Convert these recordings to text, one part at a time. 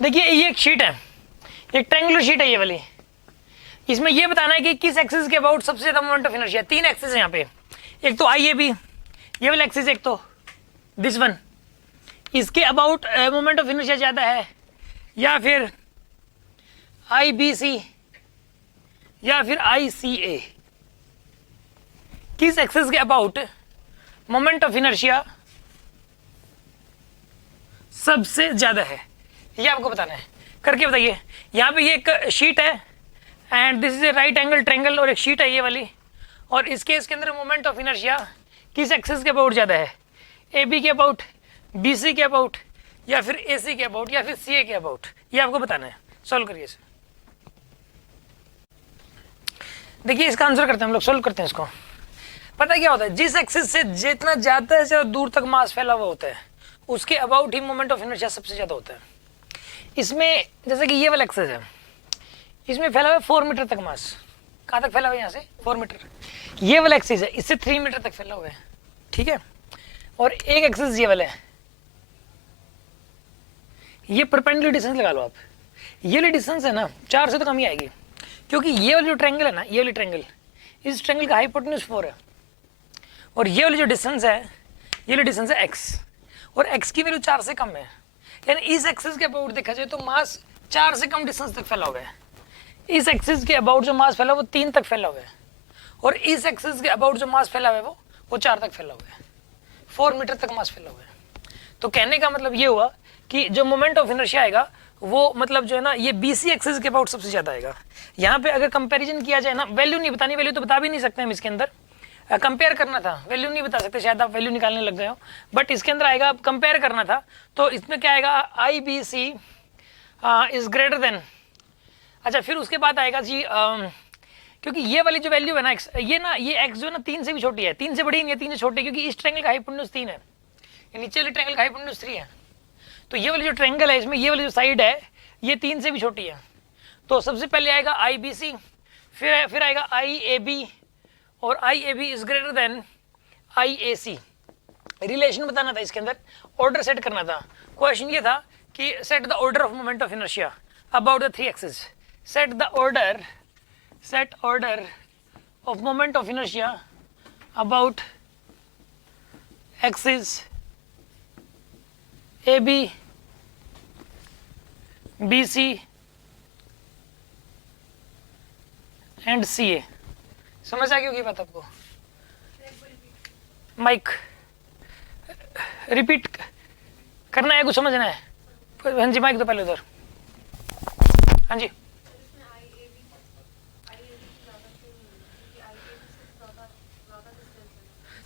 देखिए ये एक शीट है, एक ट्रायंगुलर शीट है ये वाली। इसमें ये बताना है कि किस एक्सिस के अबाउट सबसे ज्यादा मोमेंट ऑफ इनर्शिया। 3 एक्सिस है यहाँ पे, एक तो आई ए बी ये वाला एक्सिस, एक तो दिस वन, इसके अबाउट मोमेंट ऑफ इनर्शिया ज्यादा है, या फिर आई बी सी या फिर आई सी ए। किस एक्सिस के अबाउट मोमेंट ऑफ इनर्शिया सबसे ज्यादा है, ये आपको बताना है। करके बताइए। यहाँ पे ये एक शीट है and this is a right angle triangle, और एक शीट है ये वाली, और इस केस के अंदर मोमेंट ऑफ इनर्शिया किस एक्सिस के अबाउट ज्यादा है, ए बी के अबाउट, बी सी के अबाउट, या फिर ए सी के अबाउट, या फिर सी ए के अबाउट। ये आपको बताना है। सॉल्व करिए इसे। देखिए इसका आंसर करते हैं हम लोग, सोल्व करते हैं इसको। पता क्या होता है, जिस एक्सिस से जितना ज्यादा से दूर तक मास फैला हुआ होता है उसके about he moment of inertia सबसे ज्यादा होता है। इसमें जैसे कि ये वाला एक्सिस है, इसमें फैला हुआ है 4 मीटर तक मास। कहाँ तक फैला हुआ है? यहाँ से 4 मीटर। ये वाला एक्सिस है, इससे 3 मीटर तक फैला हुआ है, ठीक है। और एक एक्सिस ये वाला है, ये परपेंडिकुलर डिस्टेंस लगा लो आप। ये वाली डिस्टेंस है ना 4 से तो कम ही आएगी, क्योंकि ये वाली जो ट्रायंगल है ना, ये वाली ट्रायंगल, इस ट्रायंगल का हाइपोटेन्यूज 4 है, और ये वाली जो डिस्टेंस है, ये वाली डिस्टेंस है x, और x की वैल्यू 4 से कम है। यानी इस एक्सिस के अबाउट देखा जाए तो मास 4 से कम डिस्टेंस तक फैला हुआ है। इस एक्सिस के अबाउट जो मास फैला हुआ वो 3 तक फैला हुआ है, और इस एक्सिस के अबाउट जो मास फैला हुआ है वो 4 तक फैला हुआ है, 4 मीटर तक मास फैला हुआ है। तो कहने का मतलब ये हुआ कि जो मोमेंट ऑफ इनर्शिया आएगा वो मतलब जो है ना, ये BC एक्सिस के अबाउट सबसे ज्यादा आएगा। यहाँ पे अगर कंपैरिजन किया जाए ना, वैल्यू नहीं बतानी, वैल्यू तो बता भी नहीं सकते हम इसके अंदर, कंपेयर करना था, वैल्यू नहीं बता सकते, शायद आप वैल्यू निकालने लग गए हो, बट इसके अंदर आएगा कंपेयर करना था। तो इसमें क्या आएगा, I B C is greater than, अच्छा फिर उसके बाद आएगा जी क्योंकि ये वाली जो वैल्यू है ना x, ये ना ये x जो ना 3 से भी छोटी है, 3 से बड़ी नहीं है, 3 से छोटी है, क्योंकि इस ट्रायंगल का हाइपोटेन्यूज 3 है, ये नीचे वाले ट्रायंगल का हाइपोटेन्यूज 3 है। तो ये वाली जो ट्रायंगल है, इसमें ये वाली जो साइड है ये 3 से भी छोटी है। तो सबसे पहले आएगा आई बी सी, फिर आएगा आई ए बी, और I A B is greater than I A C. Relation बताना था इसके अंदर, ऑर्डर सेट करना था। क्वेश्चन ये था कि set the order of moment of inertia about the 3 axis. Set the order, set order of moment of inertia about axis AB, BC and CA। समझ आ गई होगी बात आपको? माइक रिपीट करना है, कुछ समझना है? हाँ जी माइक तो पहले उधर, हाँ जी।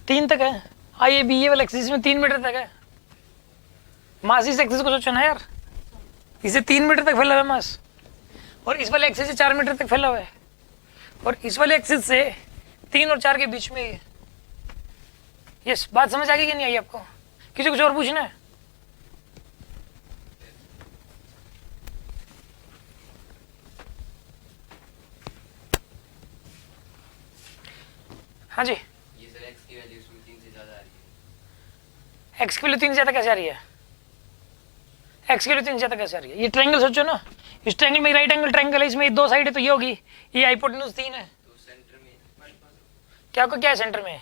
तीन तक है आई ए बी, ये वाला एक्सिस में 3 मीटर तक है मास। इस एक्सिस को सोचो ना यार, इसे 3 मीटर तक फैला हुआ है मास, और इस वाले एक्सिस से 4 मीटर तक फैला हुआ है, और इस वाले एक्सिस से 3 और 4 के बीच में है। यस, बात समझ आ गई कि नहीं आई आपको? किसी कुछ और पूछना है? हाँ जी। एक्स की वैल्यू 3 से ज्यादा कैसे आ रही है? एक्स की वैल्यू 3 से ज्यादा कैसे आ रही है? ये ट्रायंगल सोचो ना, इस ट्रायंगल में राइट एंगल ट्रायंगल है, इसमें 2 साइड है, तो ये होगी, ये हाइपोटेन्यूज 3 है। तो सेंटर में क्या को क्या है सेंटर में?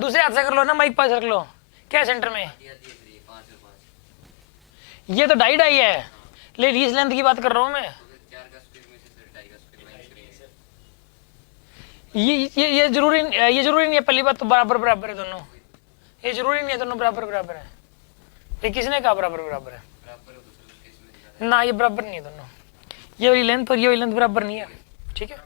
दूसरे हाथ से कर लो ना, माइक पास रख लो। क्या है सेंटर में? ये तो 2.5 है, ले इस लेंथ की बात कर रहा हूँ मैं। ये जरूरी नहीं है, पहली बात तो बराबर है दोनों, ये जरूरी नहीं है दोनों बराबर है। ये किसने कहा बराबर है? ना, ये बराबर नहीं है दोनों, ये वाली लेंथ और ये वाली लेंथ बराबर नहीं है, ठीक है।